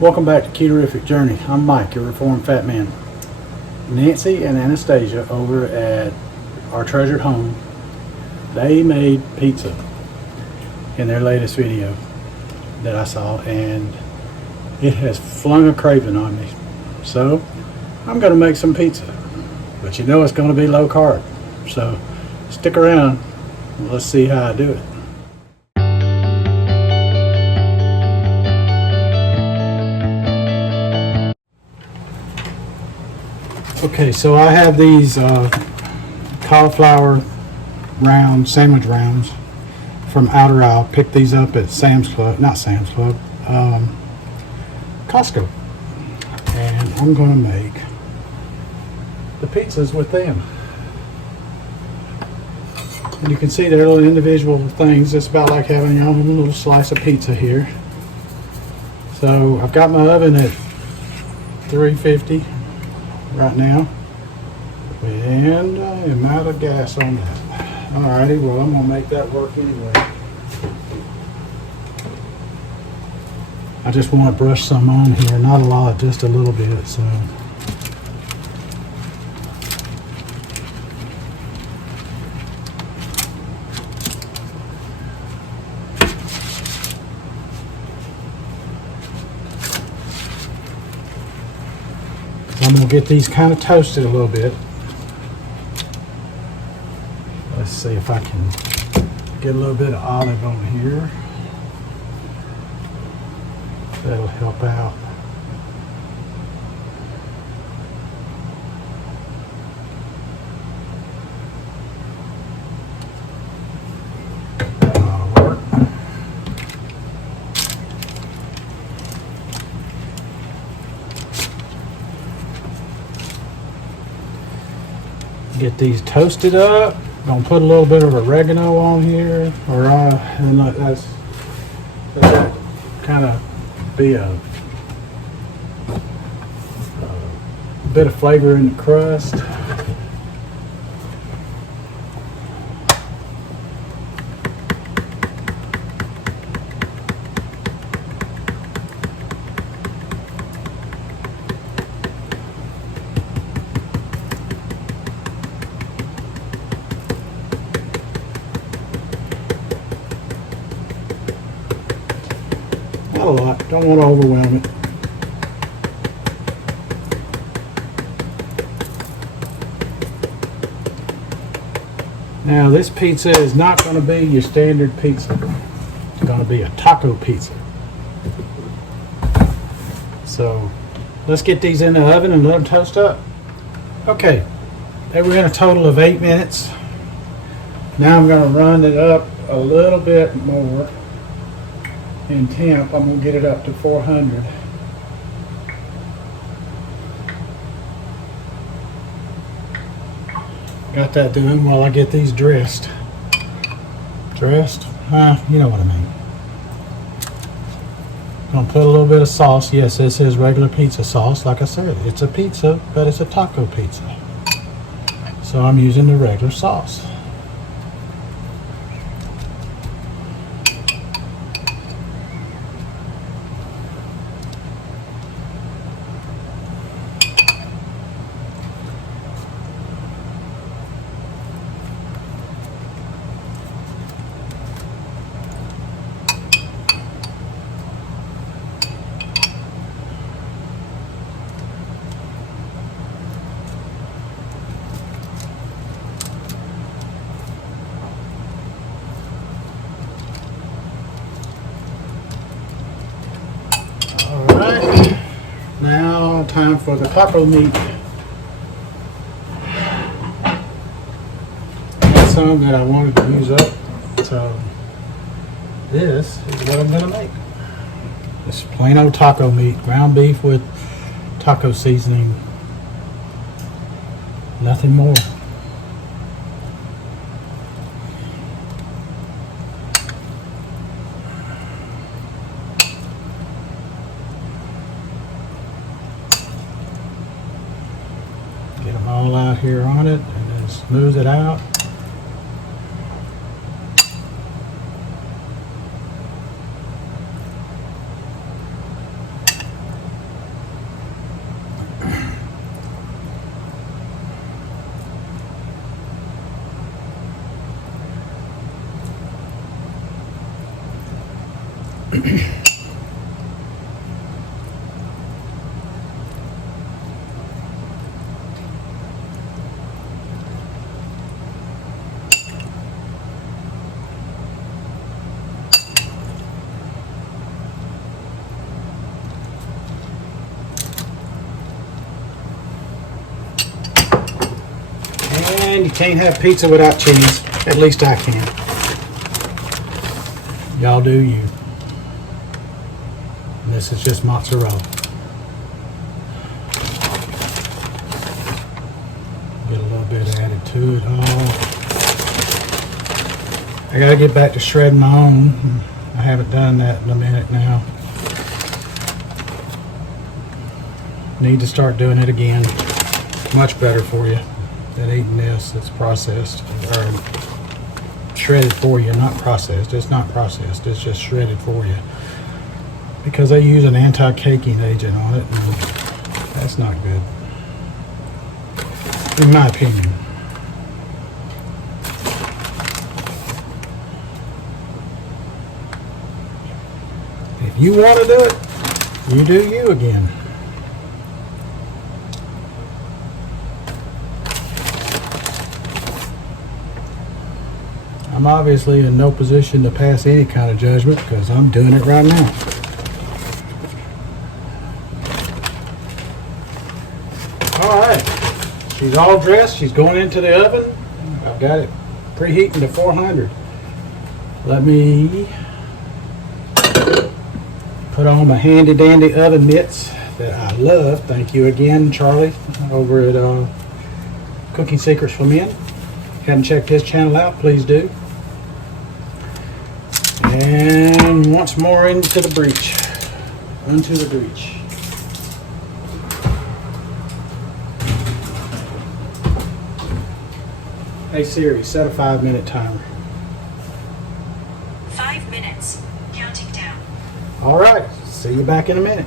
Welcome back to Ketorific Journey. I'm Mike, your reformed fat man. Nancy and Anastasia over at our treasured home, they made pizza in their latest video that I saw, and it has flung a craving on me. So I'm going to make some pizza, but you know it's going to be low carb. So stick around. Let's see how I do it. Okay, so I have these cauliflower sandwich rounds from Outer Isle. Picked these up at Costco. And I'm going to make the pizzas with them. And you can see they're little individual things. It's about like having your own little slice of pizza here. So I've got my oven at 350 right now, and I am out of gas on that. Alrighty, well, I'm gonna make that work anyway. I just want to brush some on here, not a lot, just a little bit. So I'm going to get these kind of toasted a little bit. Let's see if I can get a little bit of olive on here. That'll help out. That'll work. Get these toasted up. Gonna put a little bit of oregano on here, and that's kind of be a bit of flavor in the crust. Not a lot, don't want to overwhelm it. Now this pizza is not going to be your standard pizza. It's going to be a taco pizza. So let's get these in the oven and let them toast up. Okay, they were in a total of 8 minutes. Now I'm going to run it up a little bit more in temp. I'm going to get it up to 400. Got that done while I get these dressed. Dressed? You know what I mean. Gonna put a little bit of sauce. Yes, this is regular pizza sauce. Like I said, it's a pizza, but it's a taco pizza. So I'm using the regular sauce. Alright, now time for the taco meat. Got some that I wanted to use up, so this is what I'm going to make. This plain old taco meat, ground beef with taco seasoning, nothing more. Get them all out here on it and then smooth it out. And you can't have pizza without cheese. At least I can. Y'all do you. This is just mozzarella. Get a little bit added to it all. I gotta get back to shredding my own. I haven't done that in a minute now. Need to start doing it again. Much better for you than eating this that's processed or shredded for you, not processed. It's not processed, it's just shredded for you. Because they use an anti-caking agent on it, and that's not good. In my opinion. If you want to do it, you do you again. I'm obviously in no position to pass any kind of judgment because I'm doing it right now. Alright, she's all dressed. She's going into the oven. I've got it preheating to 400. Let me put on my handy dandy oven mitts that I love. Thank you again, Charlie, over at Cooking Secrets for Men. If you haven't checked his channel out, please do. And once more into the breach. Into the breach. Hey Siri, set a 5-minute timer. 5 minutes. Counting down. Alright, see you back in a minute.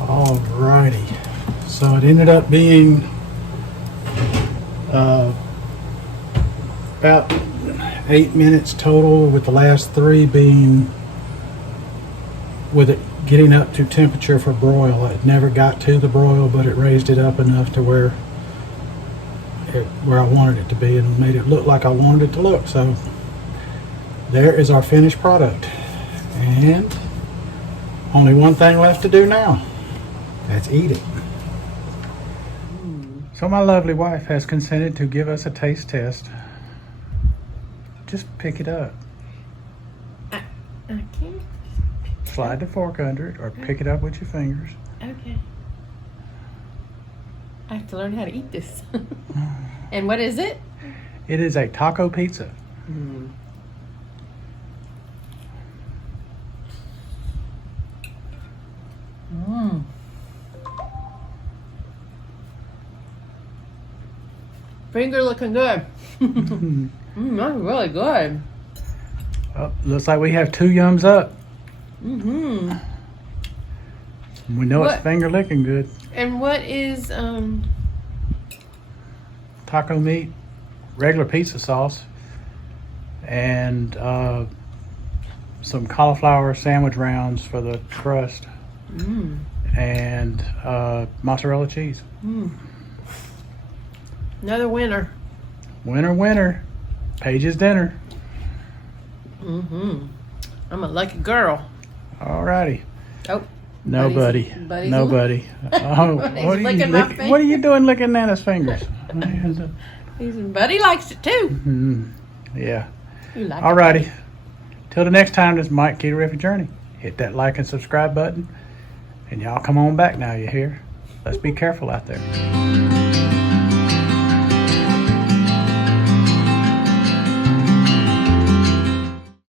Alrighty. So it ended up being about 8 minutes total, with the last 3 being with it getting up to temperature for broil. It never got to the broil, but it raised it up enough to where I wanted it to be and made it look like I wanted it to look. So there is our finished product, and only one thing left to do now. That's eat it. So my lovely wife has consented to give us a taste test. Just pick it up. I can't. Slide the fork under it or pick it up with your fingers. Okay. I have to learn how to eat this. And what is it? It is a taco pizza. Mm. Mm. Finger looking good. That's really good. Oh, looks like we have 2 yums up. Mm-hmm. We know it's finger licking good. And what is Taco meat, regular pizza sauce, and some cauliflower sandwich rounds for the crust, and mozzarella cheese. Another winner. Winner, winner. Paige's dinner. I'm a lucky girl. Alrighty. Oh. Nobody. Buddy's Nobody. Oh, Buddy's what are you doing licking Nana's fingers? Buddy likes it too. Yeah. You like Alrighty. Till the next time, this is Mike Keto Journey. Hit that like and subscribe button. And y'all come on back now, you hear? Let's be careful out there.